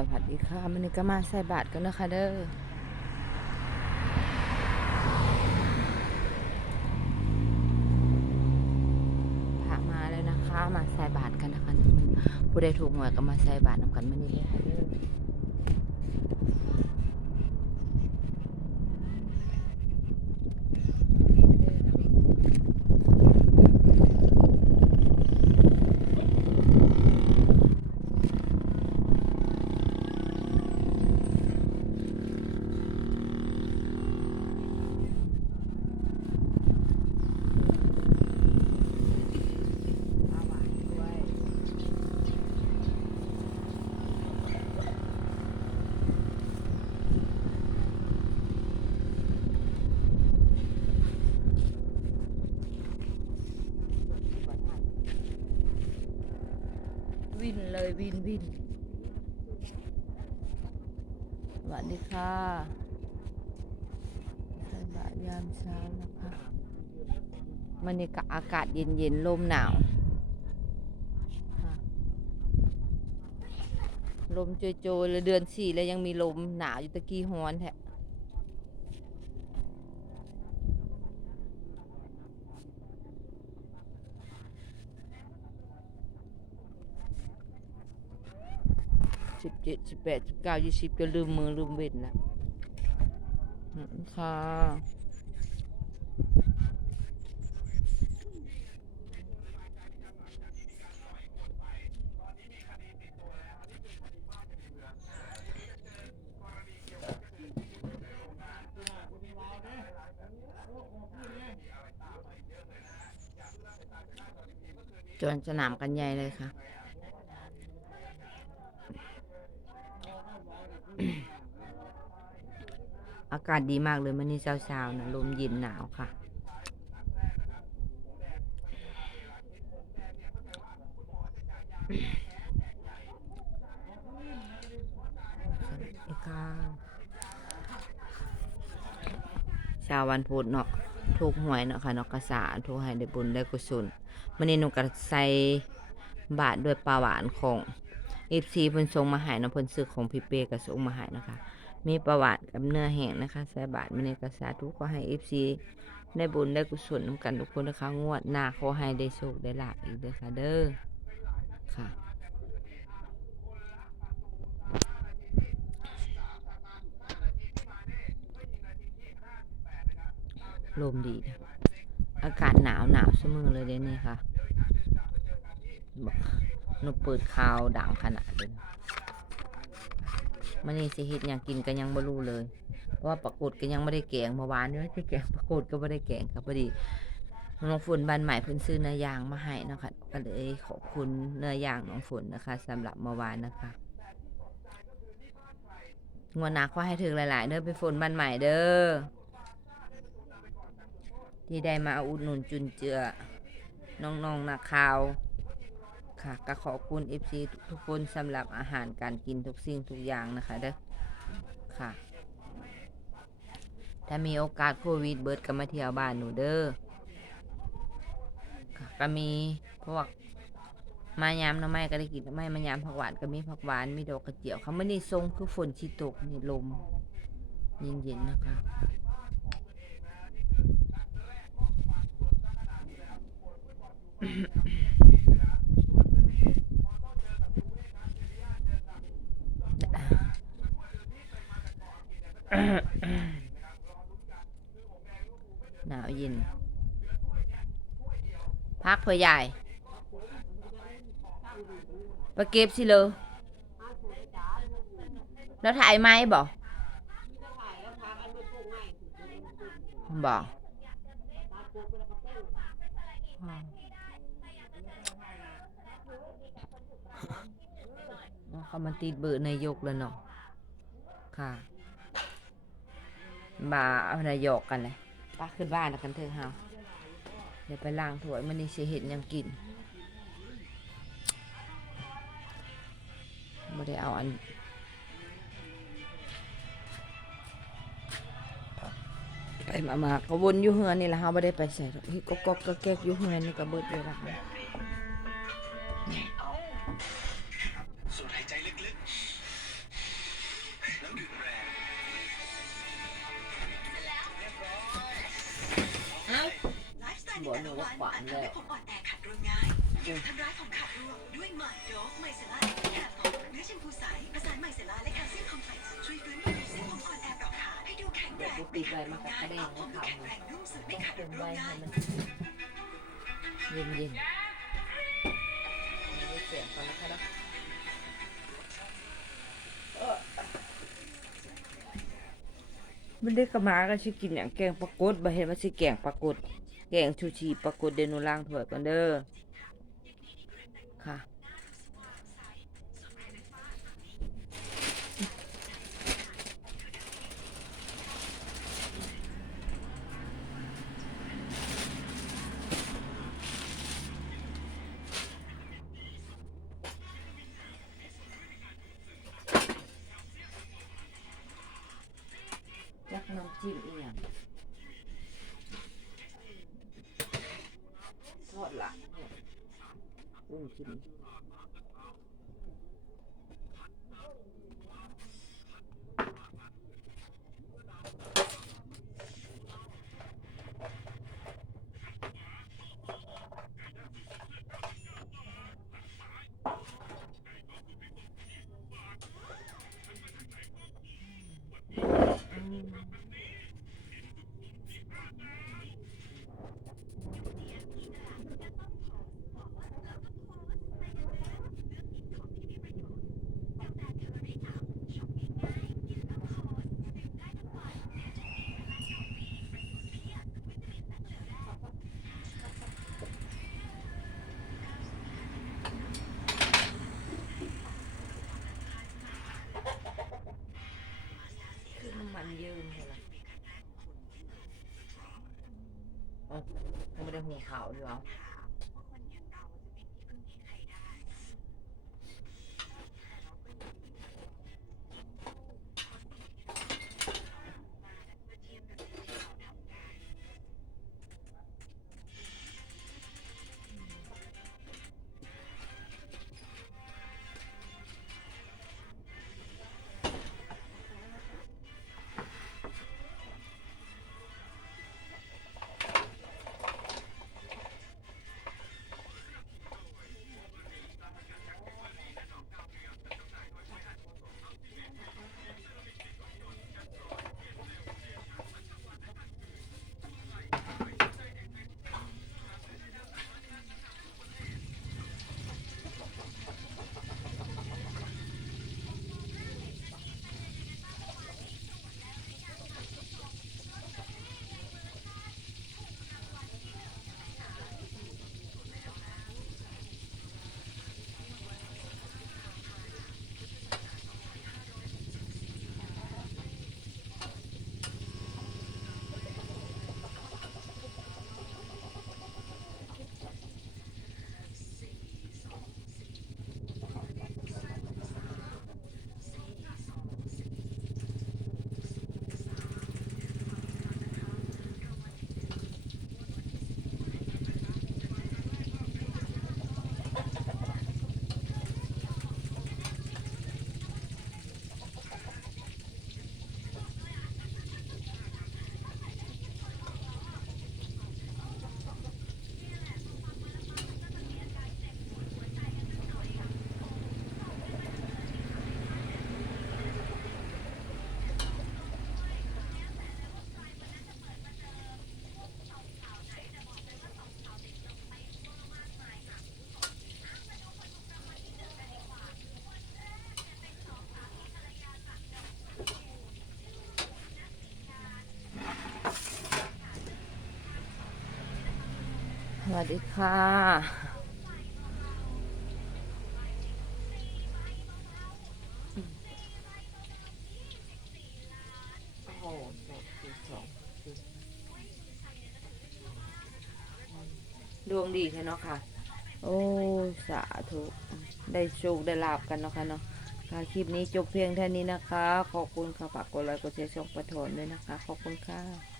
สวัสดีค่ะมันนี้ก็มาใส่บาทกันนะคะเด้อพระมาแล้วนะคะ มาใส่บาทกันนะคะผู้ใดถูกหวยก็มาใส่บาทนำกันมันี่เลยค่ะเด้อ วินเลยวินวินสวัสดีค่ะใส่บาทยามเช้านะคะมันนี่ก็อากาศเย็นเย็นๆลมหนาวลมโจยๆเลยเดือนสี่แล้วยังมีลมหนาวอยู่ตะกี้ฮ้อนแท้ จ็ดสิบแปดสิบเก้ายี่สิบก็ลืมมือลืมเว้นละค่ะจนสนามกันใหญ่เลยค่ะ อากาศดีมากเลยมันนี่เช้าๆนะลมเย็นหนาวค่ะสวัสดีค่ะเช้าวันพุธเนาะถูกหวยเนาะค่ะเนกกระสาถูกให้ได้บุญได้กุศลมันนี้หนูก็ใสบาทด้วยปลาหวานของเอฟซีเพิ่นส่งมาให้เนาะเพิ่นซื้อของพี่เป้ก็ส่งมาให้นะคะ มีปลาหวานกับเนื้อแห้งนะคะใส่บาทมันนี้ก็สาธุกขอให้เอฟซีได้บุญได้กุศลนำกันทุกคนนะคะ งวดหน้าขอให้ได้โชคได้ลาภอีกเด้อค่ะเด้อค่ะลมดี อากาศหนาวหนาวเสมอเลยเดี๋ยวนี้ค่ะหนูเปิดข่าวดังขนาดเลยนะ มันนี่สิเฮ็ดหยังกินก็ยังบ่รู้เลย เพราะว่าปรากฏก็ยังไม่ได้แกงเมื่อวานนี้ไม่ได้แกงปรากฏก็ไม่ได้แกงครับพอดีน้องฝนบ้านใหม่เพิ่นซื้อเนื้อย่างมาให้นะคะก็เลยขอบคุณเนื้อย่างน้องฝนนะคะสำหรับเมื่อวานนะคะงวดหน้าขอให้ถึงหลาย ๆ เด้อไปฝนบ้านใหม่เด้อที่ได้มาอุดหนุนจุนเจือน้องๆนักข่าว ค่ะก็ขอบคุณเอฟซีทุกคนสำหรับอาหารการกินทุกสิ่งทุกอย่างนะคะเด้อค่ะ ถ้ามีโอกาสโควิดเบิร์ดก็มาเที่ยวบ้านหนูเด้อค่ะก็มีพวกมายามหน้ำไม้ก็ได้กินหน้ำไม้มายามผักหวานก็มีผักหวานมีดอกกระเจียวค่ะมื่อนี้ทรงคือฝนชิตกนี่ลม เย็นๆนะคะ หนาวเย็น พักเพื่อใหญ่ไปเก็บสิเลยแล้วถ่ายไหมบอกบอกเขามาติดเบอร์นายกแล้วเนาะค่ะ บ่าเอานายกกันเลยป้าขึ้นบ้านแล้วกันเถอะเฮาเดี๋ยวไปล้างถ้วยมันนี่สิเห็นหยังกินไม่ได้เอาอันไปมามาก็วนอยู่เฮือนนี่แหละเฮาบ่ได้ไปใส่หรอกเฮ้ยก็ก็ก็แก๊กอยู่เฮือนนี่ก็เบิดเวลา ขวานแล้วผมอ่อนแอขัดรวงง่ายอย่าทำร้ายผมขัดรวงด้วยไมโดฟไมเซล่าแคปผมเนื้อแชมพูใสประสานไมเซล่าและแคลเซียมคอมเพล็กซ์ช่วยฟื้นฟูเส้นผมอ่อนแอเปราะขาให้ดูแข็งแรงไม่ขัดรวงง่ายออกผมดูแข็งแรงนุ่มสุดไม่ต้องขัดเติมรวไว้งให้ง่ายมันเย็นเย็นๆไม่เสียงก่อนนะคะเนาะเออมันได้กระมาก็ชิกินอย่างแกงปลากดบ่เห็นว่าสิแกงปลากด แกงชูชีปรากดเดนูล่างถวยกันเด้อ 12 bin. ยังไม่ไสวัสดีค่ะ โอ้โหสองสี่สองดวงดีใช่เนาะค่ะ โอ้ สาธุ ได้โชคได้ลาบกันเนาะค่ะเนาะค่ะคลิปนี้จบเพียงเท่านี้นะคะ ขอบคุณค่ะฝากกดไลค์กดแชร์ช่องประทอนด้วยนะคะ ขอบคุณค่ะ